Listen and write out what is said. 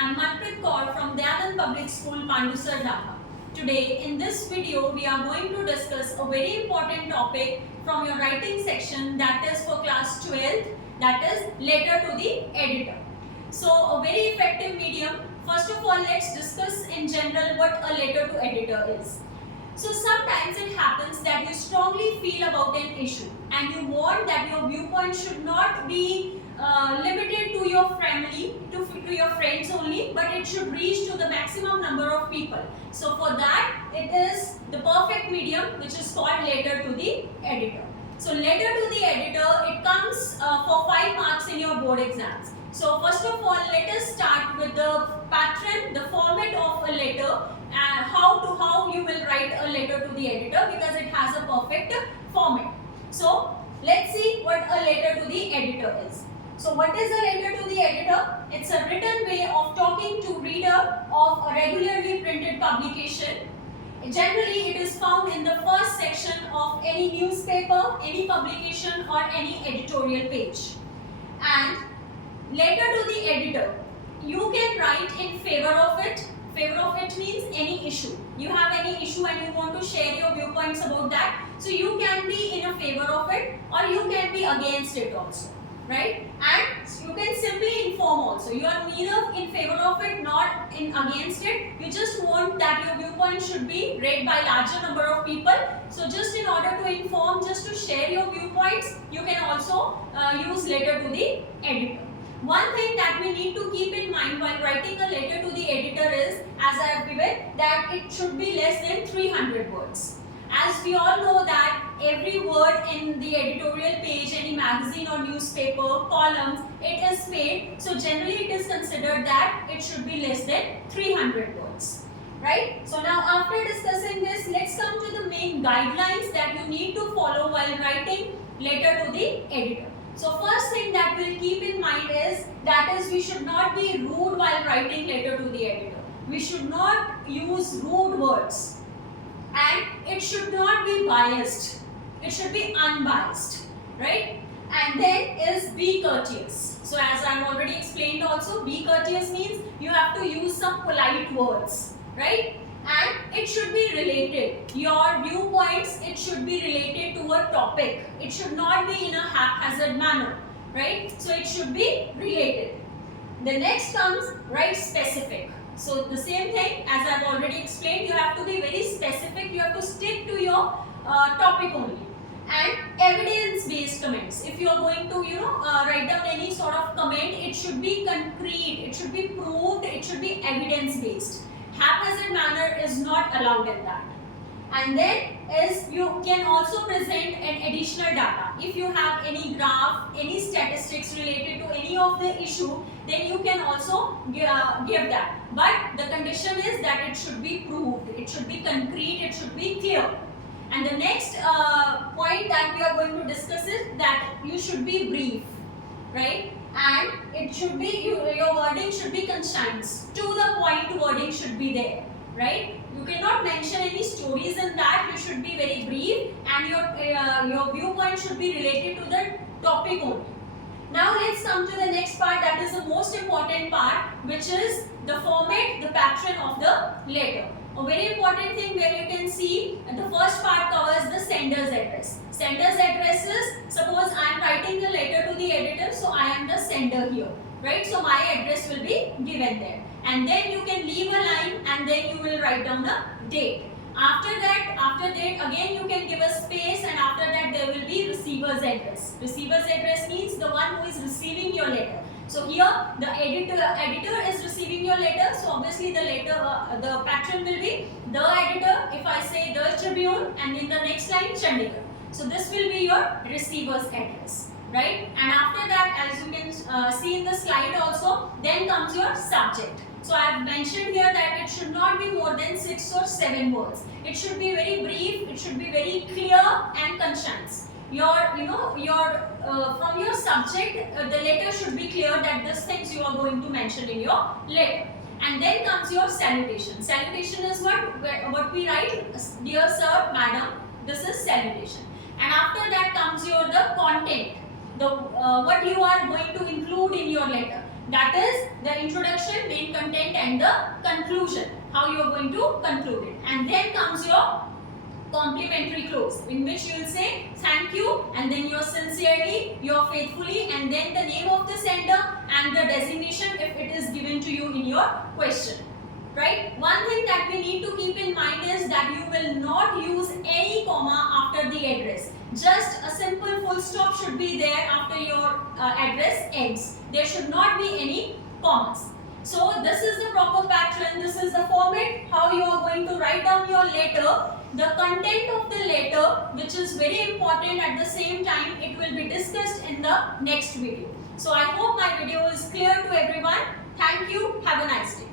I'm Manpreet Kaur from Dayanand Public School, Pandusar, Dhaka. Today, in this video, we are going to discuss a very important topic from your writing section, that is for class 12th, that is letter to the editor. So, a very effective medium. First of all, let's discuss in general what a letter to editor is. So sometimes it happens that you strongly feel about an issue and you want that your viewpoint should not be limited to your family, to your friends only, but it should reach to the maximum number of people. So for that, it is the perfect medium, which is called letter to the editor. So letter to the editor, it comes for 5 marks in your board exams. So first of all, let us start with the pattern, the format of a letter, and how you will write a letter to the editor, because it has a perfect format. So let's see what a letter to the editor is. So what is a letter to the editor? It's a written way of talking to reader of a regularly printed publication. Generally, it is found in the first section of any newspaper, any publication, or any editorial page. And letter to the editor, you can write in favor of it. Favor of it means any issue. You have any issue and you want to share your viewpoints about that. So you can be in a favor of it, or you can be against it also, right? And you can simply inform also. You are neither in favor of it nor in against it. You just want that your viewpoint should be read by larger number of people. So just in order to inform, just to share your viewpoints, you can also use letter to the editor. One thing that we need to keep in mind while writing a letter to the editor is, as I have given, that it should be less than 300 words. As we all know that every word in the editorial page, any magazine or newspaper, columns, it is paid. So generally it is considered that it should be less than 300 words. Right? So now after discussing this, let's come to the main guidelines that you need to follow while writing letter to the editor. So first thing that we'll keep in mind is we should not be rude while writing letter to the editor. We should not use rude words, and it should not be biased. It should be unbiased, right? And then is be courteous. So as I've already explained also, be courteous means you have to use some polite words, right? And it should be related. Your viewpoints, it should be related to a topic. It should not be in a haphazard manner, right? So it should be related. The next comes write specific. So the same thing as I've already explained, you have to be very specific. You have to stick to your topic only. And evidence-based comments. If you are going to, write down any sort of comment, it should be concrete. It should be proved. It should be evidence-based. Haphazard manner is not allowed in that. And then is you can also present an additional data. If you have any graph, any statistics related to any of the issue, then you can also give that. But the condition is that it should be proved, it should be concrete, it should be clear. And the next point that we are going to discuss is that you should be brief, right? And it should be, your wording should be concise. To the point wording should be there, right? You cannot mention any stories in that. You should be very brief, and your viewpoint should be related to the topic only. Now let's come to the next part, that is the most important part, which is the format, the pattern of the letter. A very important thing where you can see the first part covers the sender's address. Sender's address is, suppose I am writing the letter to the editor, so I am the sender here, right? So my address will be given there. And then you can leave a line and then you will write down the date. After that again you can give a space, and after that there will be receiver's address. Receiver's address means the one who is receiving your letter. So here the editor is receiving your letter, so obviously the the pattern will be the editor. If I say the Tribune, and in the next line Chandigarh. So this will be your receiver's address, right? And after that, as you can see in the slide also, then comes your subject. So I have mentioned here that it should not be more than 6 or 7 words. It should be very brief, it should be very clear and concise. From your subject, the letter should be clear that these things you are going to mention in your letter. And then comes your salutation. Salutation is what we write, dear sir, madam, this is salutation. And after that comes the content, what you are going to include in your letter. That is the introduction, main content and the conclusion, how you are going to conclude it. And then comes your complimentary close, in which you will say thank you, and then your sincerely, your faithfully, and then the name of the sender and the designation if it is given to you in your question. Right? One thing that we need to keep in mind is that you will not use any comma after the address. Just a simple full stop should be there after your address ends. There should not be any commas. So this is the proper pattern, this is the format, how you are going to write down your letter. The content of the letter, which is very important, at the same time it will be discussed in the next video. So I hope my video is clear to everyone. Thank you. Have a nice day.